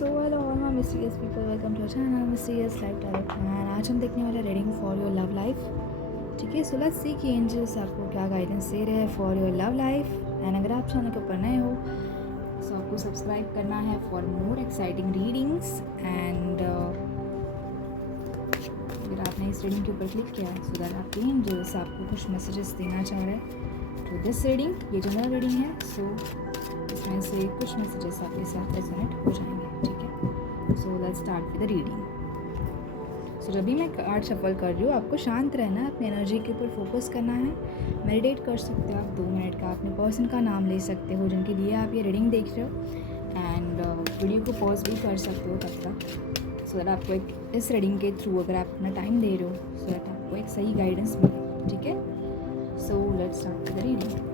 So hello all my mysterious people, welcome to channel mysterious life tarot. And आज हम देखने वाले reading for your love life. ठीक है, सो लेट्स सी कि एंजल्स आपको क्या गाइडेंस दे रहे हैं for your love life. And अगर आप चैनल के ऊपर नए हो सो आपको सब्सक्राइब करना है for more exciting readings. And अगर आपने इस रीडिंग के ऊपर क्लिक किया है सो दैट आपके एंजल्स आपको कुछ मैसेजेस देना चाह रहे हैं टू दिस रीडिंग। ये जनरल रीडिंग है, सो इसमें से कुछ मैसेजेस आपके साथ रेजोनेट हो जाएंगे। ठीक है, so let's start with the reading. So जब भी मैं कार्ड शफल कर रही हूँ आपको शांत रहना है, अपनी एनर्जी के ऊपर फोकस करना है। मेडिटेट कर सकते हो आप 2 मिनट का, अपने पर्सन का नाम ले सकते हो जिनके लिए आप ये रीडिंग देख रहे हो। एंड वीडियो को पॉज भी कर सकते हो तब तक, सो दैट आपको एक इस रीडिंग के थ्रू अगर आप अपना टाइम दे रहे हो सो दैट आपको एक सही गाइडेंस मिले। ठीक है, so let's start with the reading.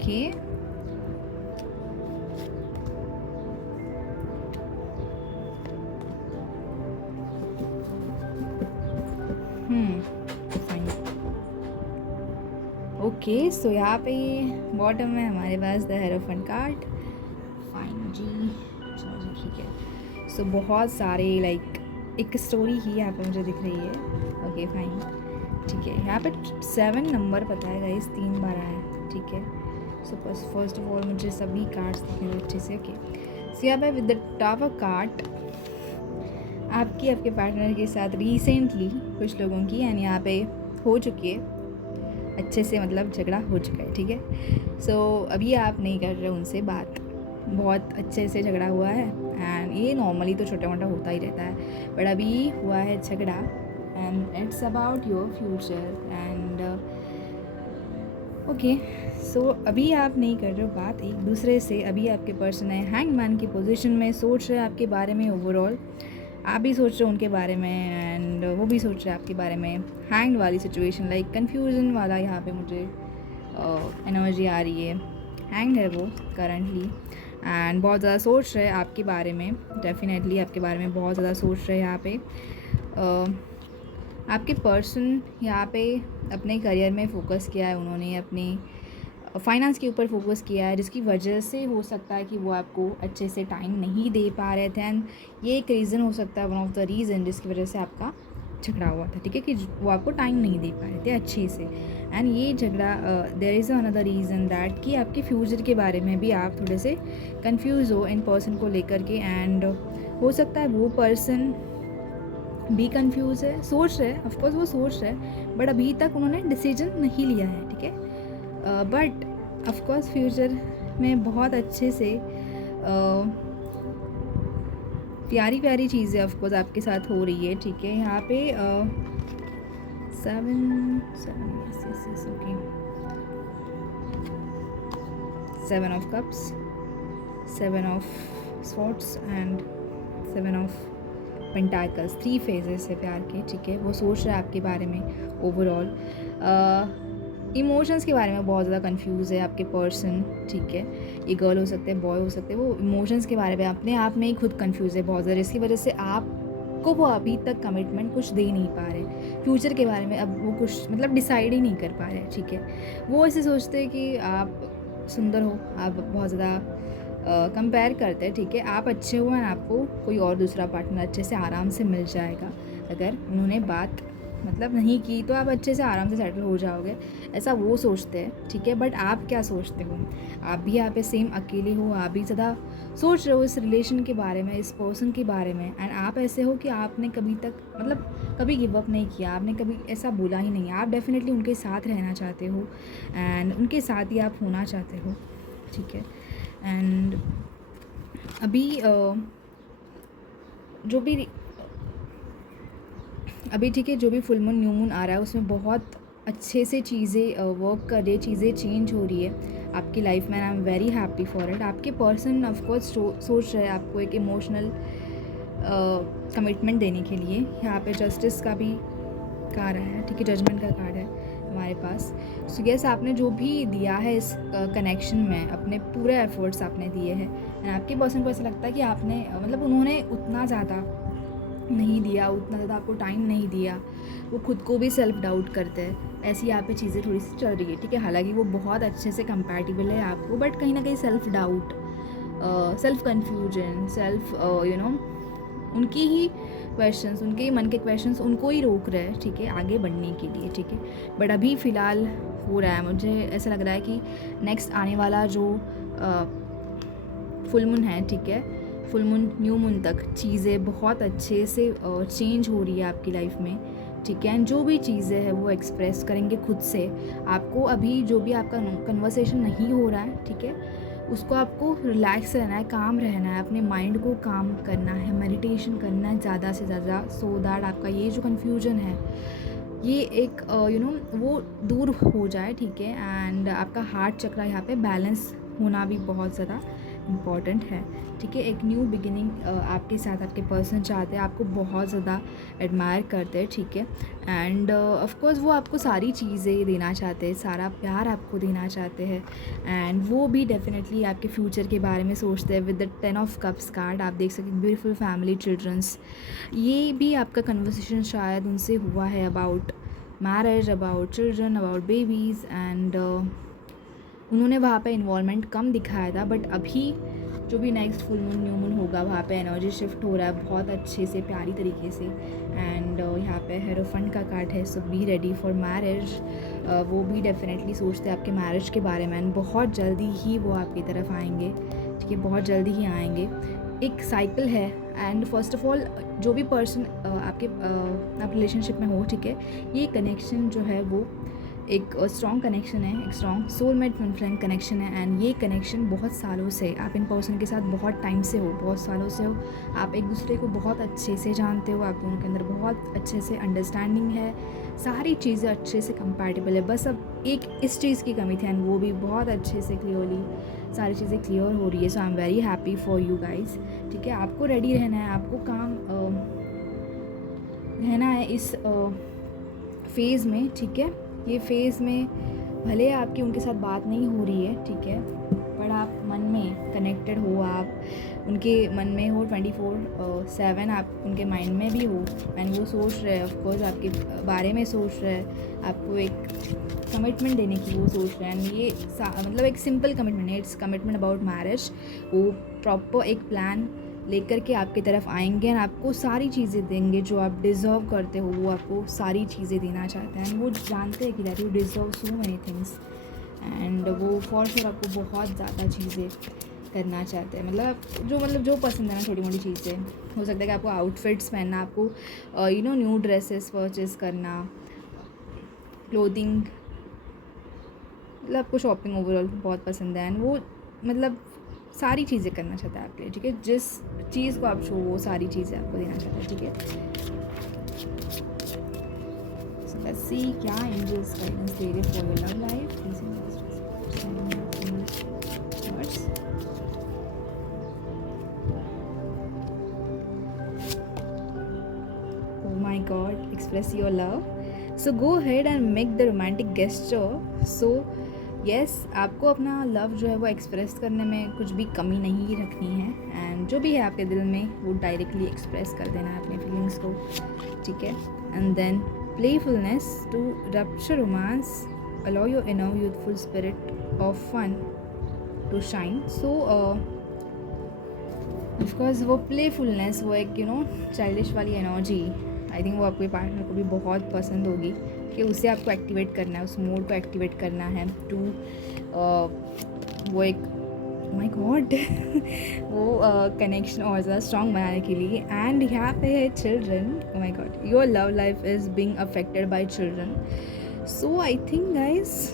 Okay. Fine. Okay, so यहाँ पे बॉटम में हमारे पास द हेरोफेंट कार्ड। फाइन जी, चलो जी ठीक है। सो बहुत सारे एक स्टोरी ही यहाँ पे मुझे दिख रही है। ओके फाइन, ठीक है। यहाँ पे 7 नंबर बताया गया, 3 बार आया है। ठीक है, सो फर्स्ट ऑफ ऑल मुझे सभी कार्ड्स दिखने अच्छे से। ओके, सो यहाँ पे विद द टावर कार्ड आपकी आपके पार्टनर के साथ रिसेंटली कुछ लोगों की यानी यहाँ पे हो चुकी है अच्छे से, मतलब झगड़ा हो चुका है। ठीक है, सो अभी आप नहीं कर रहे उनसे बात, बहुत अच्छे से झगड़ा हुआ है। एंड ये नॉर्मली तो छोटा मोटा होता ही रहता है, बट अभी हुआ है झगड़ा and it's about your future. And okay, so अभी आप नहीं कर रहे हो बात एक दूसरे से। अभी आपके पर्सन है हैंगमैन की पोजीशन में, सोच रहे हैं आपके बारे में ओवरऑल। आप भी सोच रहे हो उनके बारे में एंड वो भी सोच रहे हैं आपके बारे में। हैंग वाली सिचुएशन, कन्फ्यूजन वाला यहाँ पे मुझे एनर्जी आ रही है। हैंग है वो करंटली एंड बहुत ज़्यादा सोच रहे हैं आपके बारे में। डेफिनेटली आपके बारे में बहुत ज़्यादा सोच रहे हैं यहाँ पे। आपके पर्सन यहाँ पे अपने करियर में फ़ोकस किया है उन्होंने, अपनी फाइनेंस के ऊपर फोकस किया है, जिसकी वजह से हो सकता है कि वो आपको अच्छे से टाइम नहीं दे पा रहे थे। एंड ये एक रीज़न हो सकता है, वन ऑफ द रीज़न जिसकी वजह से आपका झगड़ा हुआ था। ठीक है, कि वो आपको टाइम नहीं दे पा रहे थे अच्छे से। एंड ये झगड़ा there is another reason that कि आपके फ्यूचर के बारे में भी आप थोड़े से कंफ्यूज हो इन पर्सन को लेकर के। एंड हो सकता है वो पर्सन भी कंफ्यूज है, सोच रहे हैं, ऑफकोर्स वो सोच रहे हैं, बट अभी तक उन्होंने डिसीजन नहीं लिया है। ठीक है, बट ऑफकोर्स फ्यूचर में बहुत अच्छे से प्यारी प्यारी चीज़ें ऑफकोर्स आपके साथ हो रही है। ठीक है, यहाँ पे 7 of cups, 7 of swords and 7 of pentacles. 3 phases है प्यार के। ठीक है, वो सोच रहा है आपके बारे में ओवरऑल। इमोशंस के बारे में बहुत ज़्यादा कंफ्यूज है आपके पर्सन। ठीक है, ये गर्ल हो सकते हैं, बॉय हो सकते हैं, वो इमोशंस के बारे में अपने आप में ही खुद कंफ्यूज है बहुत ज़्यादा। इसकी वजह से आपको वो अभी तक कमिटमेंट कुछ दे नहीं पा रहे। फ्यूचर के बारे में अब वो कुछ मतलब डिसाइड ही नहीं कर पा रहे। ठीक है, वो ऐसे सोचते हैं कि आप सुंदर हो, आप बहुत ज़्यादा कंपेयर करते हैं। ठीक है, आप अच्छे हो एंड आपको कोई और दूसरा पार्टनर अच्छे से आराम से मिल जाएगा अगर उन्होंने बात मतलब नहीं की तो आप अच्छे से आराम से सेटल हो जाओगे, ऐसा वो सोचते हैं, ठीक है। बट आप क्या सोचते हो? आप भी यहाँ पे सेम अकेले हो, आप भी ज़्यादा सोच रहे हो इस रिलेशन के बारे में, इस पर्सन के बारे में, एंड आप ऐसे हो कि आपने कभी तक मतलब कभी गिव अप नहीं किया, आपने कभी ऐसा बोला ही नहीं। आप डेफिनेटली उनके साथ रहना चाहते हो एंड उनके साथ ही आप होना चाहते हो, ठीक है। एंड अभी जो भी अभी ठीक है, जो भी फुल मून न्यू मून आ रहा है उसमें बहुत अच्छे से चीज़ें वर्क कर रही है, चीज़ें चेंज हो रही है आपकी लाइफ में, आई am very happy for it. आपके पर्सन ऑफकोर्स सोच रहे हैं आपको एक इमोशनल कमिटमेंट देने के लिए। यहाँ पे जस्टिस का भी कार्ड है, ठीक है, जजमेंट का कार्ड है हमारे पास। सो यस, आपने जो भी दिया है इस कनेक्शन में, अपने पूरे एफर्ट्स आपने दिए हैं, एंड आपके पर्सन को ऐसा लगता है कि आपने मतलब उन्होंने उतना ज़्यादा नहीं दिया, उतना ज़्यादा आपको टाइम नहीं दिया, वो खुद को भी सेल्फ डाउट करते हैं। ऐसी यहाँ पे चीज़ें थोड़ी सी चल रही है, ठीक है। हालांकि वो बहुत अच्छे से कंपैटिबल है आपको, बट कहीं ना कहीं self doubt, self confusion, self उनकी ही क्वेश्चंस, उनके ही मन के क्वेश्चंस उनको ही रोक रहे हैं, ठीक है, आगे बढ़ने के लिए, ठीक है। बट अभी फ़िलहाल हो रहा है, मुझे ऐसा लग रहा है कि नेक्स्ट आने वाला जो फुल मून है, ठीक है, फुल मून न्यू मून तक चीज़ें बहुत अच्छे से चेंज हो रही है आपकी लाइफ में, ठीक है। एंड जो भी चीज़ें हैं वो एक्सप्रेस करेंगे खुद से। आपको अभी जो भी आपका कन्वर्सेशन नहीं हो रहा है, ठीक है, उसको आपको रिलैक्स रहना है, काम रहना है, अपने माइंड को काम करना है, मेडिटेशन करना है ज़्यादा से ज़्यादा, सो दैट आपका ये जो कन्फ्यूजन है ये एक वो दूर हो जाए, ठीक है। एंड आपका हार्ट चक्र यहाँ पे बैलेंस होना भी बहुत ज़्यादा इम्पॉर्टेंट है, ठीक है। एक न्यू बिगिनिंग आपके साथ आपके पर्सन चाहते हैं, आपको बहुत ज़्यादा एडमायर करते हैं, ठीक है। एंड ऑफकोर्स वो आपको सारी चीज़ें देना चाहते हैं, सारा प्यार आपको देना चाहते हैं, एंड वो भी डेफिनेटली आपके फ्यूचर के बारे में सोचते हैं। With the 10 of cups card आप देख सकते हैं, ब्यूटीफुल फैमिली, चिल्ड्रंस, ये भी आपका कन्वर्सेशन शायद उनसे हुआ है about marriage, about children, about babies, and उन्होंने वहाँ पे इन्वॉल्वमेंट कम दिखाया था। बट अभी जो भी next full moon new moon होगा वहाँ पे एनर्जी शिफ्ट हो रहा है बहुत अच्छे से, प्यारी तरीके से। एंड यहाँ पे हेरोफेंट का कार्ड है, सो बी रेडी फॉर मैरिज। वो भी डेफिनेटली सोचते हैं आपके मैरिज के बारे में, एंड बहुत जल्दी ही वो आपकी तरफ आएंगे, ठीक है, बहुत जल्दी ही आएंगे। एक साइकिल है, एंड फर्स्ट ऑफ ऑल जो भी पर्सन आप रिलेशनशिप में हो, ठीक है, ये कनेक्शन जो है वो एक स्ट्रॉन्ग कनेक्शन है, एक strong soulmate twin flame connection है। एंड ये कनेक्शन बहुत सालों से, आप इन पर्सन के साथ बहुत टाइम से हो, बहुत सालों से हो, आप एक दूसरे को बहुत अच्छे से जानते हो, आप दोनों के अंदर बहुत अच्छे से अंडरस्टैंडिंग है, सारी चीज़ें अच्छे से कंपैटिबल है। बस अब एक इस चीज़ की कमी थी, एंड वो भी बहुत अच्छे से क्लियरली सारी चीज़ें क्लियर हो रही है। So I am very happy for you guys, ठीक है। आपको रेडी रहना है, आपको काम रहना है इस फेज़ में, ठीक है। ये फेज़ में भले आपकी उनके साथ बात नहीं हो रही है, ठीक है, पर आप मन में कनेक्टेड हो, आप उनके मन में हो 24/7, आप उनके माइंड में भी हो, एंड वो सोच रहे हैं, ऑफकोर्स आपके बारे में सोच रहे हैं, आपको एक कमिटमेंट देने की वो सोच रहे हैं। ये मतलब एक सिंपल कमिटमेंट है, इट्स कमिटमेंट अबाउट मैरिज। वो प्रॉपर एक प्लान लेकर के आपकी तरफ आएंगे, एंड आपको सारी चीज़ें देंगे जो आप डिज़र्व करते हो, वो आपको सारी चीज़ें देना चाहते हैं। एंड वो जानते हैं कि that you deserve so many things, and वो फॉर श्योर आपको बहुत ज़्यादा चीज़ें करना चाहते हैं। मतलब जो पसंद है ना, छोटी मोटी चीज़ें, हो सकता है कि आपको आउटफिट्स पहनना, आपको न्यू ड्रेसेस परचेज़ करना, क्लोथिंग, मतलब आपको शॉपिंग ओवरऑल बहुत पसंद है, एंड वो मतलब सारी चीज़ें करना चाहता है आपके लिए, ठीक है। जिस चीज़ को आप छो वो सारी चीज़ें आपको देना चाहता है, ठीक है। सो लेट्स सी क्या एंजल्स गाइडेंस दे रहे for your love life. Oh my God, express your love. So go ahead and make the romantic gesture. So yes, आपको अपना लव जो है वो एक्सप्रेस करने में कुछ भी कमी नहीं रखनी है, एंड जो भी है आपके दिल में वो डायरेक्टली एक्सप्रेस कर देना है अपने फीलिंग्स को, ठीक है। And then playfulness to rapture romance, allow your inner youthful spirit of fun to shine. So of course वो प्लेफुलनेस, वो एक चाइल्डिश वाली एनर्जी आई थिंक वो आपके पार्टनर को भी बहुत पसंद होगी कि उसे आपको एक्टिवेट करना है, उस मोड को एक्टिवेट करना है टू वो एक माय गॉड वो कनेक्शन और ज़्यादा स्ट्रॉन्ग बनाने के लिए. एंड यहाँ पे है children. O my God, your love life is being affected by children. So I think guys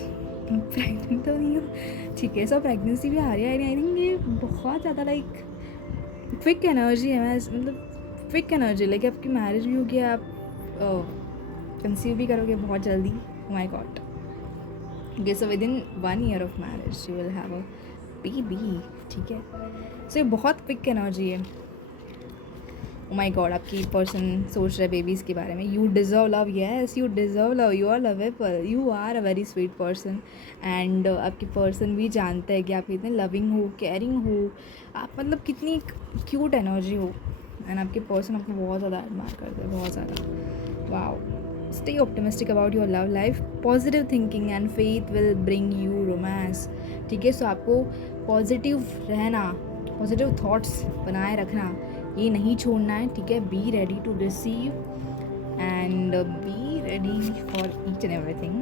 pregnant तो नहीं हूँ, ठीक है. सो प्रेगनेंसी भी आ रही है. आई थिंक ये बहुत ज़्यादा लाइक क्विक एनर्जी है. मैं मतलब क्विक एनर्जी लाइक आपकी मैरिज भी होगी, आप कंसीव भी करोगे बहुत जल्दी. My god. Okay, so within 1 year of marriage you will have a baby, ठीक है. सो ये बहुत क्विक एनर्जी है. ओ माय गॉड, आपकी पर्सन सोच रहे बेबीज़ के बारे में. You deserve love. Yes, you deserve love. You are lovable. You are a very sweet person. And आपकी पर्सन भी जानता है कि आप कितने लविंग हो, केयरिंग हो, आप मतलब कितनी क्यूट एनर्जी हो. एंड आपके पर्सन आपको बहुत ज़्यादा एडमायर करते हैं, बहुत ज़्यादा. Wow. Stay optimistic about your love life. Positive thinking and faith will bring you romance. ठीक है. सो आपको पॉजिटिव रहना, पॉजिटिव थॉट्स बनाए रखना, ये नहीं छोड़ना है, ठीक है. Be ready to receive and be ready for each and everything.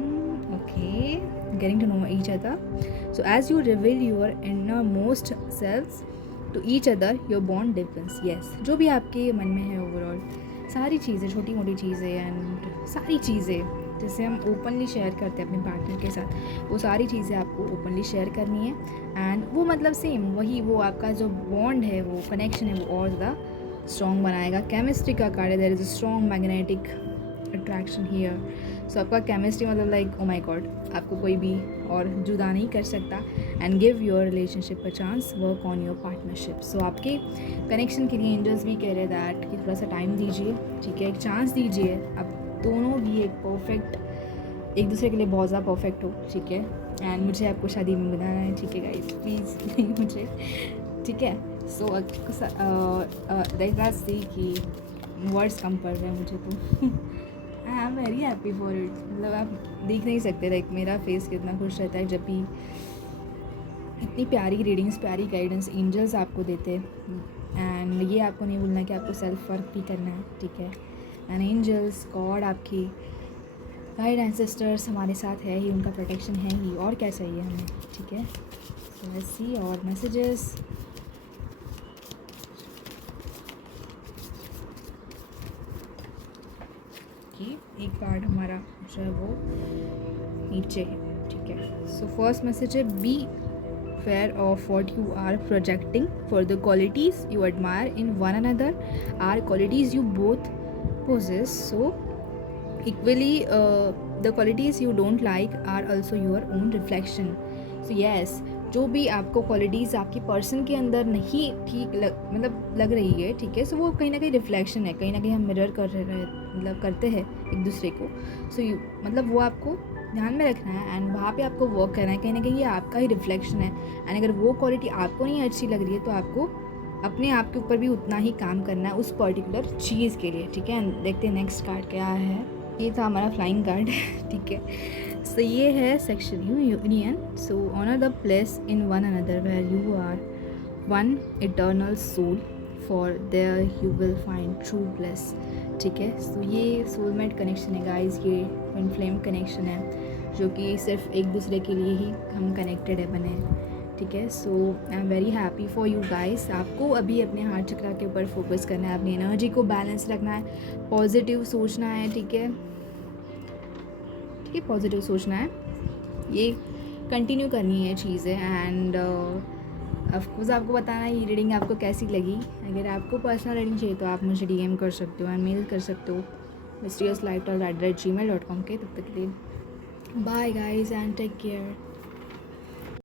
Okay, getting to know each other. So as you reveal your innermost self to each other, your bond difference. Yes, जो भी आपके मन में है overall सारी चीज़ें, छोटी मोटी चीज़ें एंड सारी चीज़ें जैसे हम ओपनली शेयर करते हैं अपने पार्टनर के साथ, वो सारी चीज़ें आपको ओपनली शेयर करनी है. एंड वो मतलब सेम वही वो आपका जो बॉन्ड है, वो कनेक्शन है, वो और ज़्यादा स्ट्रॉन्ग बनाएगा. केमिस्ट्री का कार्ड है. There is a strong magnetic attraction here. So आपका केमिस्ट्री मतलब लाइक ओ माय गॉड, आपको कोई भी और जुदा नहीं कर सकता. And give your relationship a chance, work on your partnership. So आपके कनेक्शन के लिए एंजल्स भी कह रहे हैं दैट कि थोड़ा सा टाइम दीजिए, ठीक है. एक चांस दीजिए. आप दोनों भी एक परफेक्ट, एक दूसरे के लिए बहुत ज़्यादा परफेक्ट हो, ठीक है. एंड मुझे आपको शादी में बुलाना है, ठीक है गाइस, प्लीज़ नहीं मुझे, ठीक है. सो दैट्स दी कि वर्ड्स कम पड़ रहे हैं मुझे तो. आई am very happy for it. मतलब आप देख नहीं सकते लाइक मेरा फेस कितना खुश रहता है जब भी इतनी प्यारी रीडिंग्स, प्यारी गाइडेंस एंजल्स आपको देते हैं. एंड ये आपको नहीं भूलना कि आपको सेल्फ वर्क भी करना है, ठीक है. एंड एंजल्स, गॉड, आपकी गाइड एंसेस्टर्स हमारे साथ है ही, उनका प्रोटेक्शन है ही, और क्या चाहिए हमें, ठीक है. सो लेट्स सी और मैसेजेस. एक कार्ड हमारा जो है वो नीचे है, ठीक है. सो फर्स्ट मैसेज है, beware of what you are projecting for the qualities you admire in one another are qualities you both possess. So equally the qualities you don't like are also your own reflection. So yes, जो भी आपको qualities आपकी person के अंदर नहीं ठीक लग रही है, ठीक है. सो वो कहीं ना कहीं रिफ्लेक्शन है, कहीं ना कहीं हम मिरर कर रहे मतलब करते हैं एक दूसरे को. सो मतलब वो आपको ध्यान में रखना है एंड वहाँ पे आपको वर्क करना है. कहीं ना कहीं ये आपका ही रिफ्लेक्शन है. एंड अगर वो क्वालिटी आपको नहीं अच्छी लग रही है तो आपको अपने आप के ऊपर भी उतना ही काम करना है उस पर्टिकुलर चीज़ के लिए, ठीक है. देखते हैं नेक्स्ट कार्ड क्या है. ये था हमारा फ्लाइंग कार्ड, ठीक है. सो ये है section union. So honour the place in one another where you are one eternal soul, for there you will find true bliss, ठीक है. सो ये सोलमेट कनेक्शन है गाइस, ये ट्विन फ्लेम कनेक्शन है जो कि सिर्फ एक दूसरे के लिए ही हम कनेक्टेड है बने, ठीक है. So I am very happy for you guys. आपको अभी अपने हार्ट चक्रा के ऊपर फोकस करना है, अपनी एनर्जी को बैलेंस रखना है, पॉजिटिव सोचना है, ठीक है, ठीक है. पॉजिटिव सोचना है, ये कंटिन्यू करनी है चीज़ें. एंड ऑफकोर्स आपको बताना है ये रीडिंग आपको कैसी लगी. अगर आपको पर्सनल रीडिंग चाहिए तो आप मुझे DM कर सकते हो एंड मेल कर सकते हो mysteriouslifetalk@gmail.com के. तब तक के लिए bye guys and take care.